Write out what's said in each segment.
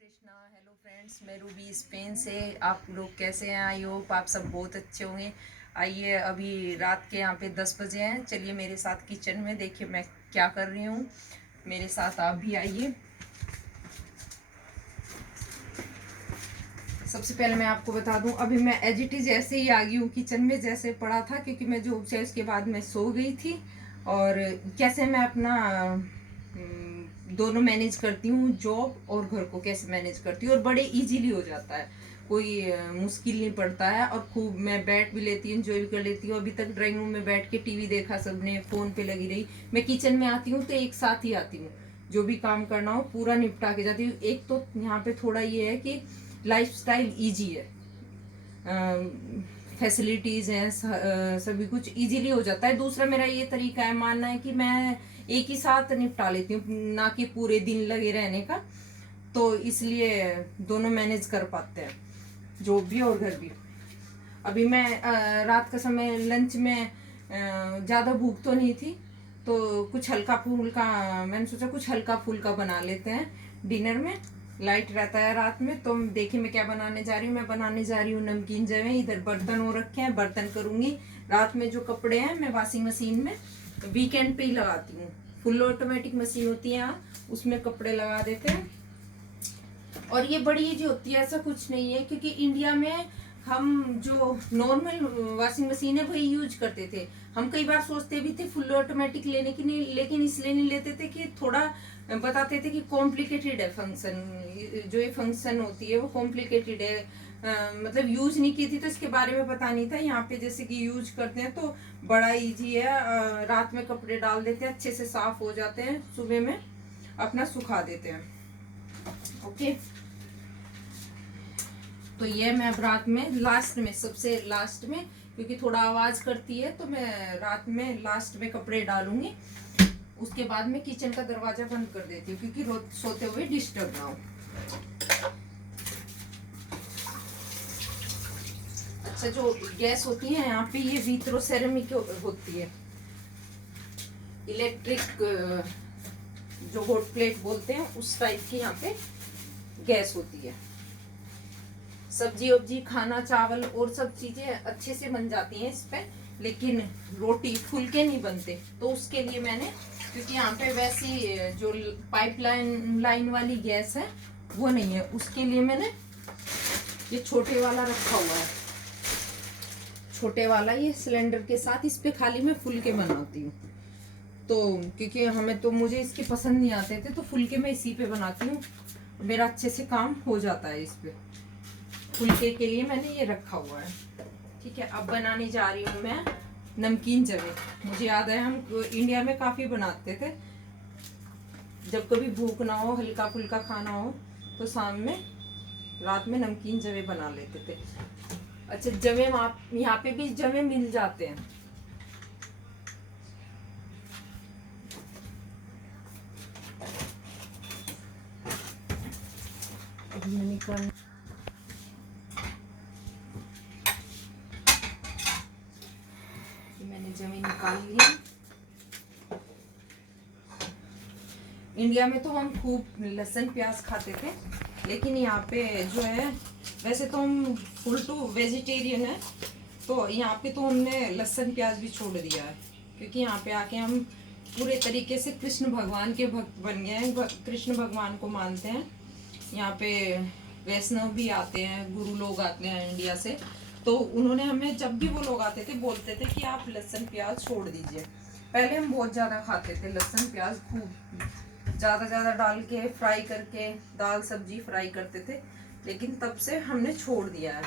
Krishna. Hello friends, मैं Ruby Spain से। आप लोग कैसे हैं? आई होप आप सब बहुत अच्छे होंगे। आइए, अभी रात के यहाँ पे 10 बजे हैं। चलिए मेरे साथ किचन में, देखिए मैं क्या कर रही हूँ। मेरे साथ आप भी आइए। सबसे पहले मैं आपको बता दूं, अभी मैं एज इट इज़ ऐसे ही आ गई हूँ किचन में जैसे पड़ा था, क्योंकि मैं जॉब से उसके बाद मैं सो गई थी। और कैसे मैं अपना दोनों मैनेज करती हूँ, जॉब और घर को कैसे मैनेज करती हूँ, और बड़े इजीली हो जाता है। कोई मुश्किल नहीं पड़ता है। और खूब मैं बैठ भी लेती हूँ, एंजॉय भी कर लेती हूँ। अभी तक ड्राइंग रूम में बैठ के टीवी देखा सबने, फ़ोन पे लगी रही। मैं किचन में आती हूँ तो एक साथ ही आती हूँ, जो भी काम करना हो पूरा निपटा के जाती हूँ। एक तो यहाँ पे थोड़ा ये है कि लाइफस्टाइल इजी है, फैसिलिटीज़ हैं, सभी कुछ इजीली हो जाता है। दूसरा मेरा ये तरीका है, मानना है कि मैं एक ही साथ निपटा लेती हूँ, ना कि पूरे दिन लगे रहने का। तो इसलिए दोनों मैनेज कर पाते हैं, जॉब भी और घर भी। अभी मैं रात का समय लंच में ज़्यादा भूख तो नहीं थी, तो कुछ हल्का फुल्का मैंने सोचा कुछ हल्का फुल्का बना लेते हैं डिनर में। लाइट रहता है रात में। तो देखिए मैं क्या बनाने जा रही हूँ। मैं बनाने जा रही हूँ नमकीन जवे। इधर बर्तन हो रखे हैं, बर्तन करूँगी। रात में जो कपड़े हैं मैं वॉशिंग मशीन में वीकेंड पे ही लगाती हूँ। फुल ऑटोमेटिक मशीन होती है यहाँ, उसमें कपड़े लगा देते हैं। और ये बड़ी इजी होती है, ऐसा कुछ नहीं है, क्योंकि इंडिया में हम जो नॉर्मल वॉशिंग मशीन है वही यूज करते थे। हम कई बार सोचते भी थे फुल ऑटोमेटिक लेने की, नहीं, लेकिन इसलिए नहीं लेते थे कि थोड़ा बताते थे कि कॉम्प्लिकेटेड है फंक्शन, जो ये फंक्शन होती है वो कॉम्प्लिकेटेड है। मतलब यूज नहीं की थी तो इसके बारे में पता नहीं था। यहाँ पे जैसे कि यूज करते हैं तो बड़ा इजी है। रात में कपड़े डाल देते हैं, अच्छे से साफ हो जाते हैं, सुबह में अपना सुखा देते हैं। ओके, तो ये मैं अब रात में लास्ट में, सबसे लास्ट में, क्योंकि थोड़ा आवाज करती है, तो मैं रात में लास्ट में कपड़े डालूंगी। उसके बाद में किचन का दरवाजा बंद कर देती हूँ, क्योंकि सोते हुए डिस्टर्ब ना हो। अच्छा, जो गैस होती है यहाँ पे, ये विट्रो सेरेमिक होती है, इलेक्ट्रिक, जो हॉट प्लेट बोलते हैं उस टाइप की यहाँ पे गैस होती है। सब्जी वब्जी, खाना, चावल और सब चीजें अच्छे से बन जाती हैं इस पे, लेकिन रोटी फुलके नहीं बनते। तो उसके लिए मैंने, क्योंकि यहाँ पे वैसी जो लाइन वाली गैस है वो नहीं है, उसके लिए मैंने ये छोटे वाला रखा हुआ है। छोटे वाला ये सिलेंडर के साथ, इस पे खाली मैं फुलके बनाती हूँ। तो क्योंकि हमें तो, मुझे इसके पसंद नहीं आते थे, तो फुलके मैं इसी पे बनाती हूँ। मेरा अच्छे से काम हो जाता है इस पे। फुलके के लिए मैंने ये रखा हुआ है। ठीक है, अब बनाने जा रही हूँ मैं नमकीन जवे। मुझे याद है हम इंडिया में काफ़ी बनाते थे। जब कभी भूख ना हो, हल्का फुल्का खाना हो, तो शाम में, रात में नमकीन जवे बना लेते थे। अच्छा, जवे यहाँ पे भी जवे मिल जाते हैं। अभी मैं निकाल, मैंने जवे निकाल लिया। इंडिया में तो हम खूब लहसुन प्याज खाते थे, लेकिन यहाँ पे जो है, वैसे तो हम फुल टू वेजिटेरियन है, तो यहाँ पे तो हमने लहसुन प्याज भी छोड़ दिया है। क्योंकि यहाँ पे आके हम पूरे तरीके से कृष्ण भगवान के भक्त बन गए हैं, कृष्ण भगवान को मानते हैं। यहाँ पे वैष्णव भी आते हैं, गुरु लोग आते हैं इंडिया से। तो उन्होंने हमें, जब भी वो लोग आते थे, बोलते थे कि आप लहसुन प्याज छोड़ दीजिए। पहले हम बहुत ज़्यादा खाते थे लहसुन प्याज, खूब ज़्यादा डाल के फ्राई करके, दाल सब्जी फ्राई करते थे। लेकिन तब से हमने छोड़ दिया है,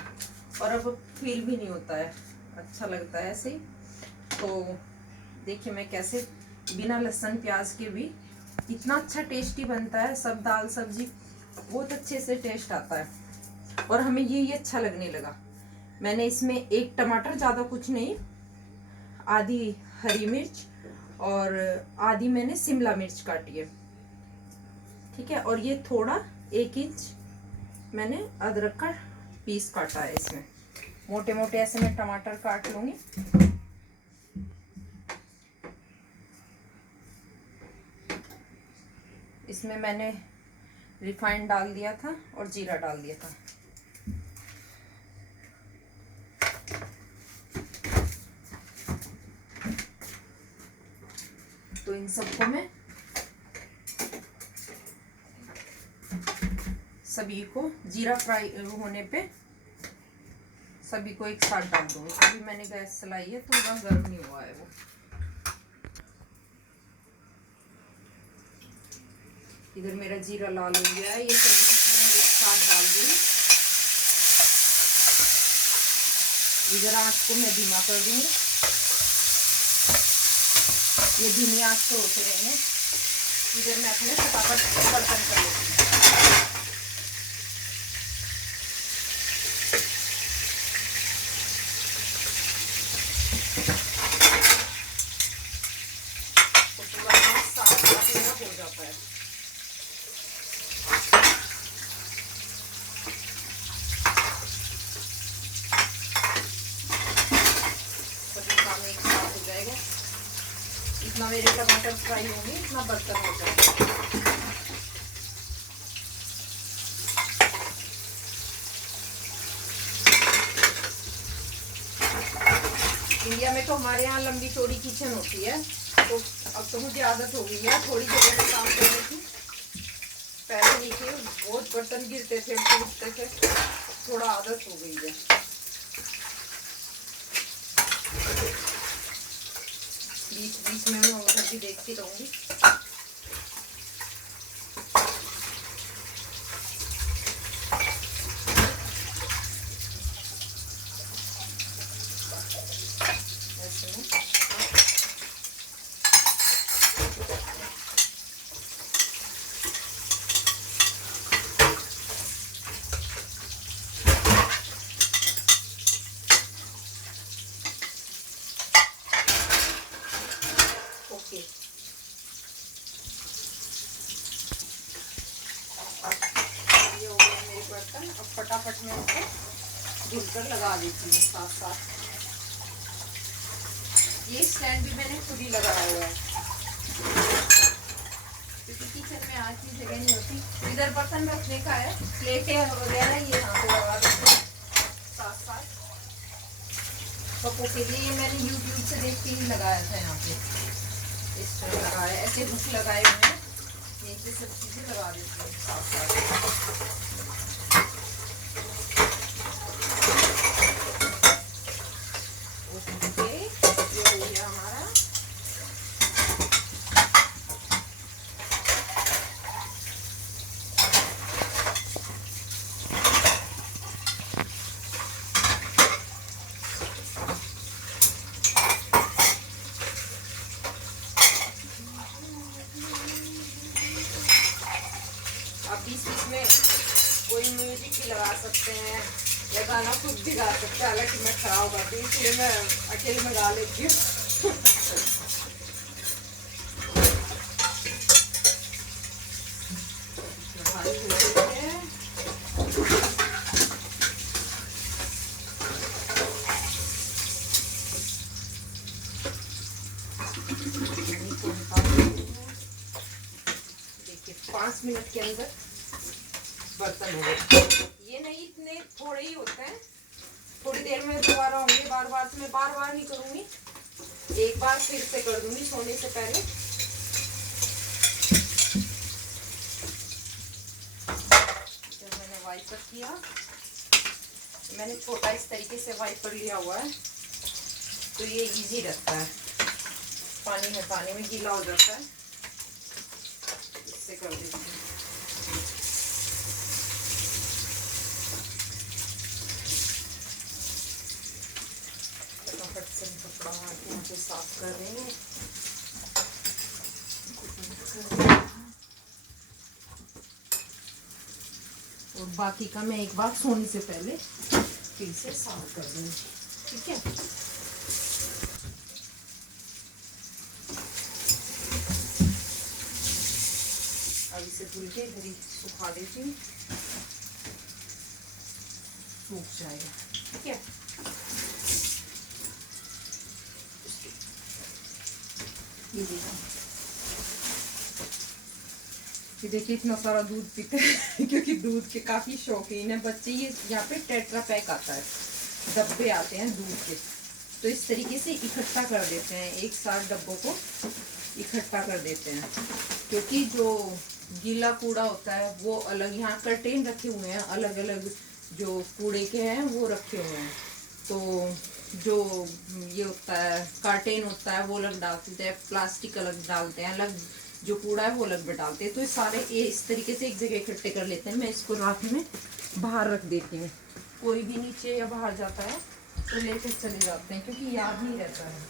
और अब फील भी नहीं होता है, अच्छा लगता है ऐसे ही। तो देखिए मैं कैसे बिना लहसुन प्याज के भी इतना अच्छा टेस्टी बनता है। सब दाल सब्जी बहुत अच्छे से टेस्ट आता है, और हमें ये अच्छा लगने लगा। मैंने इसमें एक टमाटर, ज़्यादा कुछ नहीं, आधी हरी मिर्च और आधी मैंने शिमला मिर्च काटी है। ठीक है, और ये थोड़ा 1 इंच मैंने अदरक का पीस काटा है। इसमें मोटे मोटे ऐसे मैं टमाटर काट लूंगी। इसमें मैंने रिफाइंड डाल दिया था और जीरा डाल दिया था। तो इन सबको मैं सभी को जीरा फ्राई होने पे सभी को एक साथ डाल दूंगी। अभी मैंने गैस चलाई है, थोड़ा गर्म नहीं हुआ है वो। इधर मेरा जीरा लाल हो गया है, ये सभी मैं एक साथ डाल दूंगी। इधर आंच को मैं धीमा कर दूंगी, ये धीमी आंच पे होते रहेंगे। इधर मैं अपने फटाफट बर्तन कर लेती हूँ। तो पूरा साफ साफ हो जाता है। इतना मेरे टमाटर फ्राई होंगे, इतना बर्तन हो जाएगा। इंडिया में तो हमारे यहाँ लंबी चौड़ी किचन होती है, तो अब तो मुझे आदत हो गई है थोड़ी जगह में काम करने की। पहले नीचे बहुत बर्तन गिरते थे, टूटते थे, थोड़ा आदत हो गई है। बीच बीच में मैं उधर भी देखती रहूंगी। अब फटाफट में उसको धुलकर लगा देती हूँ साथ साथ। ये स्टैंड भी मैंने खुद ही लगाया हुआ है, क्योंकि किचन में आज की जगह नहीं होती। इधर बर्तन रखने का है, प्लेटें वगैरह ये यहाँ पे लगा देती हूँ साथ साथ। पप्पो के लिए ये मैंने YouTube से देख के ही लगाया था। यहाँ पे इस तरह लगाया, ऐसे हुक लगाए हुए हैं, यहीं पे सब चीजें लगा देती हूँ साथ साथ। आप बीच में कोई म्यूजिक भी लगा सकते हैं या गाना खुद भी गा सकते हैं। हालांकि मैं खराब गाती हूँ, इसलिए मैं अकेले में गा लेती हूँ। देखिए 5 मिनट के अंदर बर्तन हो गए। ये नहीं, इतने थोड़े ही होते हैं, थोड़ी देर में दोबारा होंगे। बार बार से मैं बार बार नहीं करूंगी, एक बार फिर से कर दूंगी सोने से पहले। जब मैंने वाइपर किया, मैंने छोटा इस तरीके से वाइपर लिया हुआ है, तो ये इजी रहता है। पानी में गीला हो जाता है, इससे कर देती हूँ। फटाफट से कपड़ा यहाँ पे साफ कर रही हूँ। और बाकी का मैं एक बार सोने से पहले फिर से साफ कर दूँगी, ठीक है। अब इसे धुल के इधर ही सुखा देती हूँ, सूख जाएगा, ठीक है। ये देखो ये देखिए इतना सारा दूध पीते हैं क्योंकि दूध के काफ़ी शौकीन है बच्चे। ये यहाँ पे टेट्रा पैक आता है, डब्बे आते हैं दूध के, तो इस तरीके से इकट्ठा कर देते हैं, एक साथ डब्बों को इकट्ठा कर देते हैं। क्योंकि जो गीला कूड़ा होता है वो अलग, यहाँ कर्टेन रखे हुए हैं अलग अलग, जो कूड़े के हैं वो रखे हुए हैं। तो जो ये होता है कर्टेन होता है वो अलग डालते हैं, प्लास्टिक अलग डालते हैं, अलग जो कूड़ा है वो अलग में डालते हैं। तो ये सारे इस तरीके से एक जगह इकट्ठे कर लेते हैं। मैं इसको रात में बाहर रख देती हूँ, कोई भी नीचे या बाहर जाता है तो लेकर चले जाते हैं, क्योंकि याद नहीं रहता है।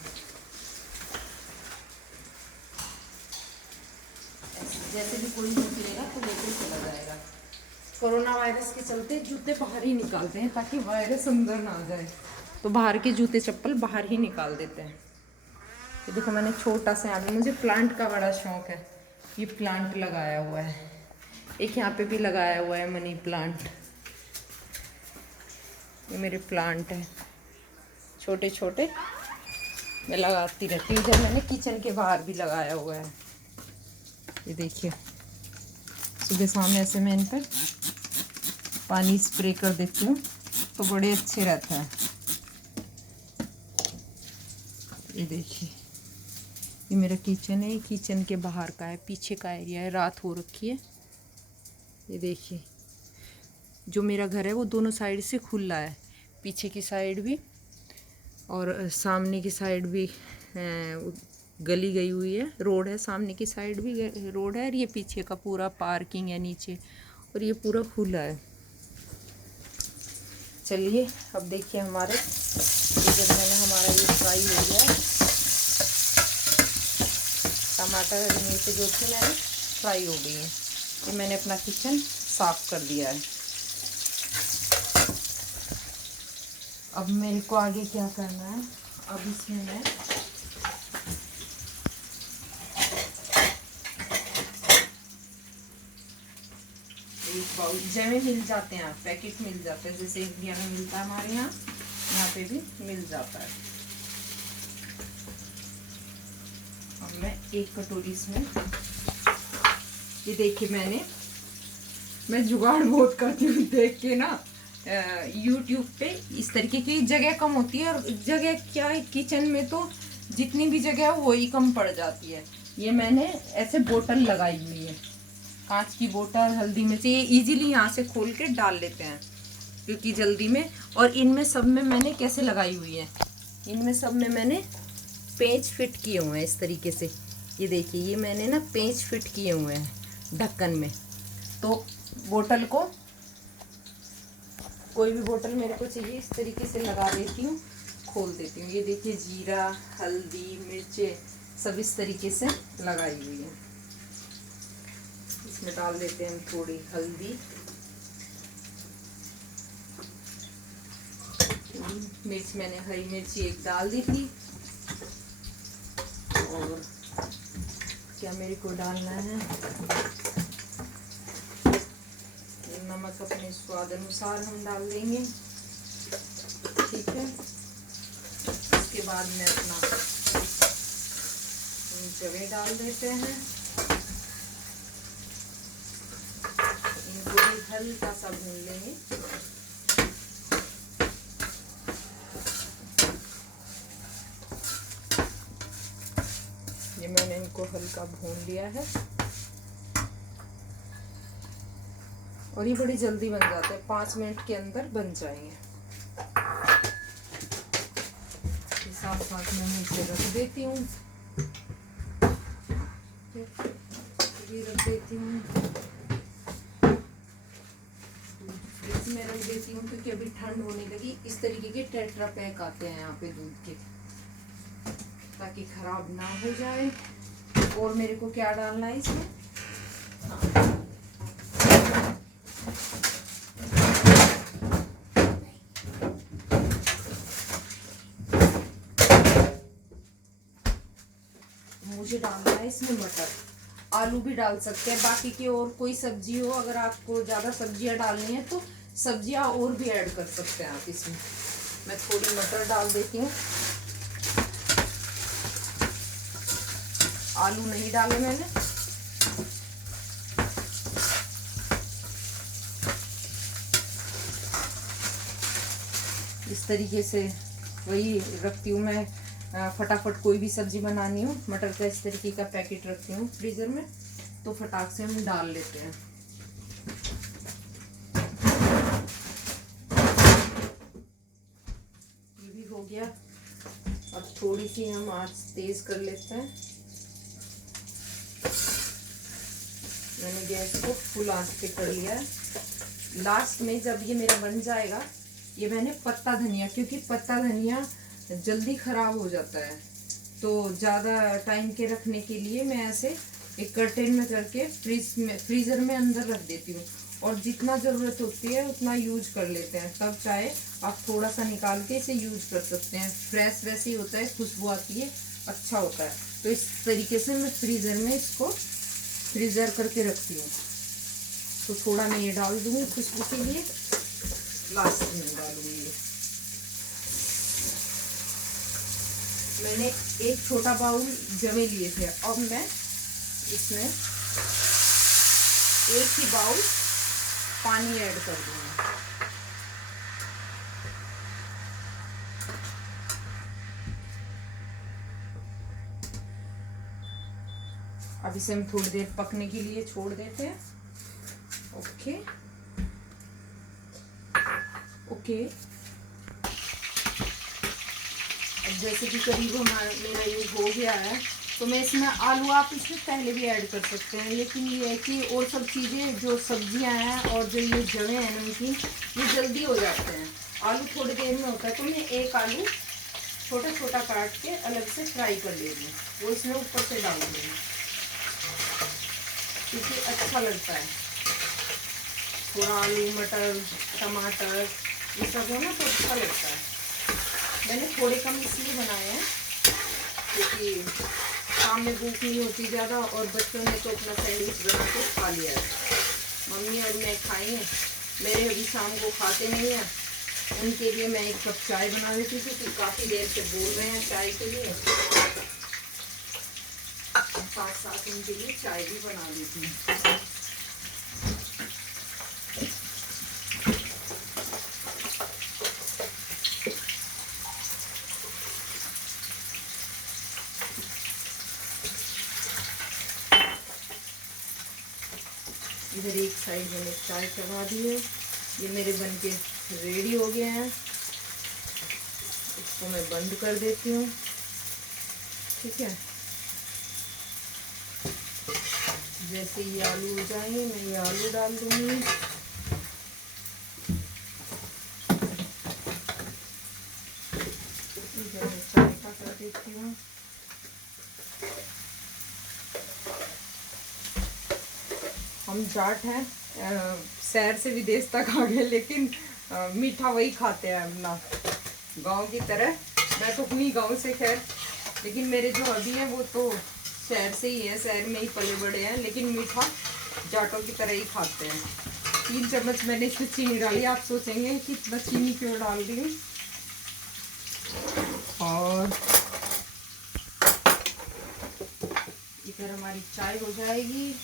जैसे भी कोई निकलेगा तो लेकर चला जाएगा। कोरोना वायरस के चलते जूते बाहर ही निकालते हैं ताकि वायरस अंदर ना आ जाए, तो बाहर के जूते चप्पल बाहर ही निकाल देते हैं। ये देखो मैंने छोटा सा, यहाँ पे मुझे प्लांट का बड़ा शौक है, ये प्लांट लगाया हुआ है, एक यहाँ पे भी लगाया हुआ है मनी प्लांट। ये मेरे प्लांट है छोटे छोटे, मैं लगाती रहती हूँ। इधर मैंने किचन के बाहर भी लगाया हुआ है। ये देखिए सुबह शाम ऐसे मैं इन पर पानी स्प्रे कर देती हूँ तो बड़े अच्छे रहते हैं। ये देखिए ये मेरा किचन है, किचन के बाहर का है, पीछे का एरिया है, रात हो रखी है। ये देखिए जो मेरा घर है वो दोनों साइड से खुला है, पीछे की साइड भी और सामने की साइड भी गली गई हुई है, रोड है, सामने की साइड भी रोड है, और ये पीछे का पूरा पार्किंग है नीचे, और ये पूरा खुला है। चलिए अब देखिए हमारे जब मैंने हमारा ये फ्राई हो गया है, टमाटर हरी मिर्च जो थी मैंने फ्राई हो गई है। ये मैंने अपना किचन साफ कर दिया है। अब मेरे को आगे क्या करना है, अब इसमें मैं एक बाउल, जैसे मिल जाते हैं पैकेट मिल जाते हैं, जैसे इंडिया में मिलता है हमारे यहाँ पे भी मिल जाता है। अब मैं एक कटोरी इसमें, ये देखिए मैं जुगाड़ बहुत करती हूँ देख के ना यूट्यूब पे। इस तरीके की जगह कम होती है, और जगह क्या है किचन में तो जितनी भी जगह है वही कम पड़ जाती है। ये मैंने ऐसे बोतल लगाई हुई है, कांच की बोतल, हल्दी मिर्च, ये इजीली यहाँ से खोल के डाल लेते हैं क्योंकि जल्दी में। और इनमें सब में मैंने कैसे लगाई हुई है, इनमें सब में मैंने पेंच फिट किए हुए हैं इस तरीके से। ये देखिए ये मैंने ना पेंच फिट किए हुए हैं ढक्कन में। तो बोतल को, कोई भी बोतल मेरे को चाहिए इस तरीके से लगा देती हूँ, खोल देती हूँ। ये देखिए जीरा, हल्दी, मिर्चे सब इस तरीके से लगाई हुई है। इसमें डाल देते हैं हम थोड़ी हल्दी, मिर्च मैंने हरी मिर्ची एक डाल दी थी, और क्या मेरे को डालना है, नमक अपने स्वाद अनुसार हम डाल देंगे, ठीक है। उसके बाद में अपना जवे डाल देते हैं, इनको भी हल्का सा भून लेंगे। ये मैंने इनको हल्का भून लिया है, और ये बड़ी जल्दी बन जाते हैं, 5 मिनट के अंदर बन जाएंगे। साथ साथ में इसे रख देती हूँ, ये रख देती हूँ, फ्रिज में रख देती हूँ क्योंकि अभी ठंड होने लगी। इस तरीके के टेट्रा पैक आते हैं यहाँ पे दूध के, ताकि खराब ना हो जाए। और मेरे को क्या डालना है इसमें, मुझे डालना है इसमें मटर, आलू भी डाल सकते हैं, बाकी की और कोई सब्जी हो, अगर आपको ज़्यादा सब्जियां डालनी है तो सब्जियां और भी ऐड कर सकते हैं आप इसमें। मैं थोड़ी मटर डाल देती हूँ, आलू नहीं डाले मैंने। इस तरीके से वही रखती हूँ मैं। फटाफट कोई भी सब्जी बनानी हो, मटर का इस तरीके का पैकेट रखती हूँ फ्रीज़र में, तो फटाक से हम डाल लेते हैं। ये भी हो गया। अब थोड़ी सी हम आंच तेज कर लेते हैं। मैंने गैस को फुल आंच पे कर लिया है। लास्ट में जब ये मेरा बन जाएगा, ये मैंने पत्ता धनिया, क्योंकि पत्ता धनिया जल्दी खराब हो जाता है, तो ज़्यादा टाइम के रखने के लिए मैं ऐसे एक कर्टेन में करके फ्रीज़र में अंदर रख देती हूँ, और जितना ज़रूरत होती है उतना यूज कर लेते हैं। तब चाहे आप थोड़ा सा निकाल के इसे यूज कर सकते हैं। फ्रेश वैसे ही होता है, खुशबू आती है, अच्छा होता है। तो इस तरीके से मैं फ्रीज़र में इसको फ्रीज़र करके रखती हूँ। तो थोड़ा मैं ये डाल दूँगी खुशबू के लिए, लास्ट में डालूंगी। मैंने एक छोटा बाउल जमे लिए थे, अब मैं इसमें एक ही बाउल पानी ऐड कर दूंगी। अब इसे हम थोड़ी देर पकने के लिए छोड़ देते हैं। Okay okay. अब जैसे कि करीब मेरा ये हो गया है, तो मैं इसमें आलू, आप इसमें पहले भी ऐड कर सकते हैं, लेकिन ये है कि और सब चीज़ें जो सब्जियां हैं और जो ये जवे हैं नमकीन, ये जल्दी हो जाते हैं। आलू थोड़ी देर में होता है, तो मैं एक आलू छोटा छोटा काट के अलग से फ्राई कर लेंगे, वो इसमें ऊपर से डाल देंगे, क्योंकि अच्छा लगता है। थोड़ा आलू, मटर, टमाटर ये सब हो ना, तो अच्छा लगता है। मैंने थोड़े कम इसलिए बनाए हैं क्योंकि शाम में भूख नहीं होती ज़्यादा, और बच्चों ने तो अपना सैंडविच बना के खा लिया है। मम्मी और मैं खाएंगे, मेरे अभी शाम को खाते नहीं हैं, उनके लिए मैं एक कप चाय बना देती थी, क्योंकि काफ़ी देर से बोल रहे हैं चाय के लिए, साथ साथ उनके लिए चाय भी बना देती हूँ। इधर एक साइड मैंने चाय चढ़ा दी है, ये मेरे बनके रेडी हो गए हैं। इसको मैं बंद कर देती हूँ, ठीक है। जैसे ये आलू हो जाएंगे, मैं ये आलू डाल दूंगी। इधर मैं चाय का कर देती हूँ। हम जाट हैं, शहर से विदेश तक आ गए, लेकिन मीठा वही खाते हैं अपना, गांव की तरह। मैं तो अपनी गांव से, खैर, लेकिन मेरे जो अभी हैं वो तो शहर से ही है, शहर में ही पले बड़े हैं, लेकिन मीठा जाटों की तरह ही खाते हैं। 3 चम्मच मैंने इसमें चीनी डाली। आप सोचेंगे कि इतना चीनी क्यों डाल दी, और इधर हमारी चाय हो जाएगी।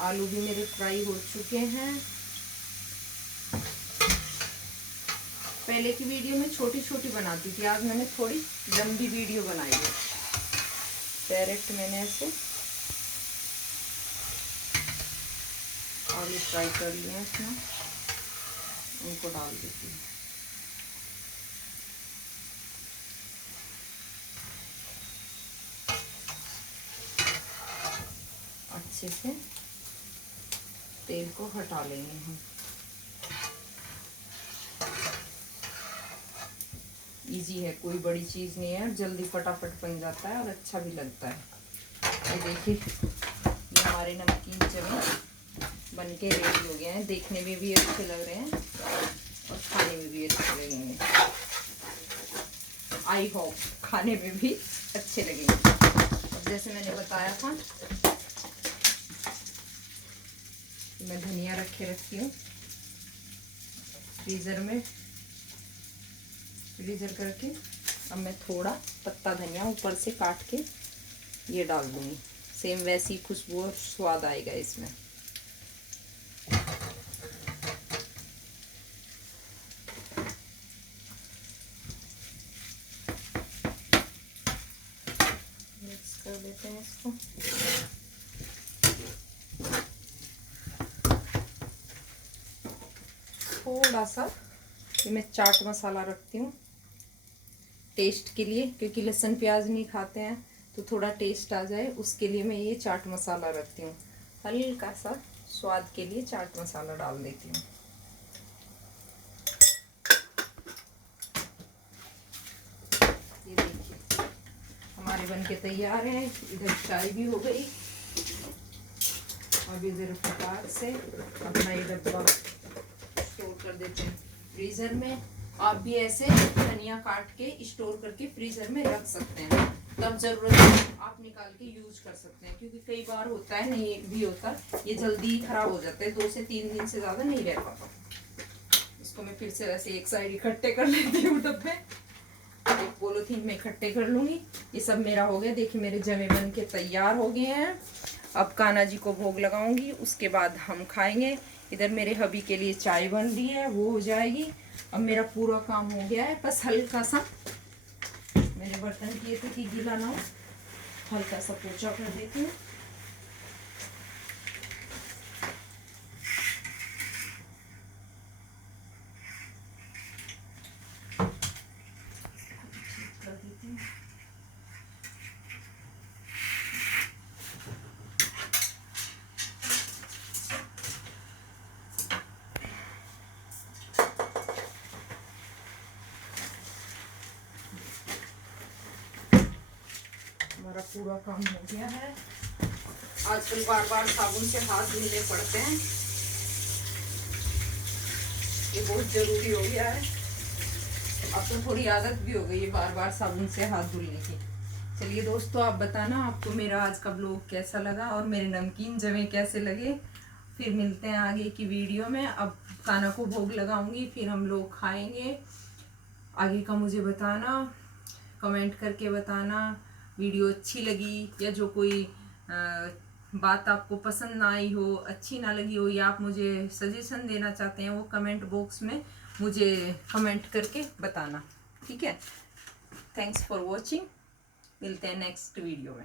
आलू भी मेरे फ्राई हो चुके हैं। पहले की वीडियो में छोटी छोटी बनाती थी, आज मैंने थोड़ी लंबी वीडियो बनाई है। डायरेक्ट मैंने ऐसे आलू फ्राई कर लिए हैं, इसमें उनको डाल देती हूँ। अच्छे से तेल को हटा लेंगे हम। इजी है, कोई बड़ी चीज़ नहीं है, जल्दी फटाफट बन जाता है और अच्छा भी लगता है। ये देखिए, ये हमारे नमकीन जवे बन के रेडी हो गए हैं। देखने में भी अच्छे लग रहे हैं और खाने में भी अच्छे लगेंगे। आई होप खाने में भी अच्छे लगेंगे। जैसे मैंने बताया था, मैं धनिया रखे रखती हूँ फ्रीज़र में, फ्रीज़र करके। अब मैं थोड़ा पत्ता धनिया ऊपर से काट के ये डाल दूँगी, सेम वैसी खुशबू और स्वाद आएगा इसमें। लेते हैं इसको। थोड़ा सा ये मैं चाट मसाला रखती हूँ टेस्ट के लिए, क्योंकि लहसुन प्याज नहीं खाते हैं तो थोड़ा टेस्ट आ जाए उसके लिए मैं ये चाट मसाला रखती हूँ। हल्का सा स्वाद के लिए चाट मसाला डाल देती हूँ। ये देखिए हमारे बनके तैयार हैं। इधर चाय भी हो गई। अब इधर फटाक से अपना ये डब्बा स्टोर कर देते हैं फ्रीज़र में। आप भी ऐसे धनिया काट के स्टोर करके फ्रीज़र में रख सकते हैं, तब ज़रूरत है आप निकाल के यूज कर सकते हैं। क्योंकि कई बार होता है नहीं भी होता, ये जल्दी ही खराब हो जाता है, 2 से 3 दिन से ज़्यादा नहीं रह पाता। इसको मैं फिर से वैसे एक साइड इकट्ठे कर लेती हूँ डब्बे, एक पॉलीथीन में इकट्ठे कर लूँगी। ये सब मेरा हो गया। देखिए मेरे जमे बन के तैयार हो गए हैं। अब कान्हा जी को भोग लगाऊंगी, उसके बाद हम खाएंगे। इधर मेरे हबी के लिए चाय बन रही है, वो हो जाएगी। अब मेरा पूरा काम हो गया है, बस हल्का सा मेरे बर्तन किए थे कि गीला ना हो, हल्का सा पोछा कर देती हूँ। कर देती हूँ। हमारा पूरा काम हो गया है। आजकल बार बार साबुन से हाथ धुलने पड़ते हैं, ये बहुत जरूरी हो गया है। अब तो थोड़ी आदत भी हो गई है बार बार साबुन से हाथ धुलने की। चलिए दोस्तों, आप बताना आपको मेरा आज का ब्लॉग कैसा लगा और मेरे नमकीन जमे कैसे लगे। फिर मिलते हैं आगे की वीडियो में। अब कान्हा को भोग लगाऊंगी, फिर हम लोग खाएंगे। आगे का मुझे बताना, कमेंट करके बताना वीडियो अच्छी लगी या जो कोई बात आपको पसंद ना आई हो, अच्छी ना लगी हो, या आप मुझे सजेशन देना चाहते हैं, वो कमेंट बॉक्स में मुझे कमेंट करके बताना। ठीक है, थैंक्स फॉर वॉचिंग। मिलते हैं नेक्स्ट वीडियो में।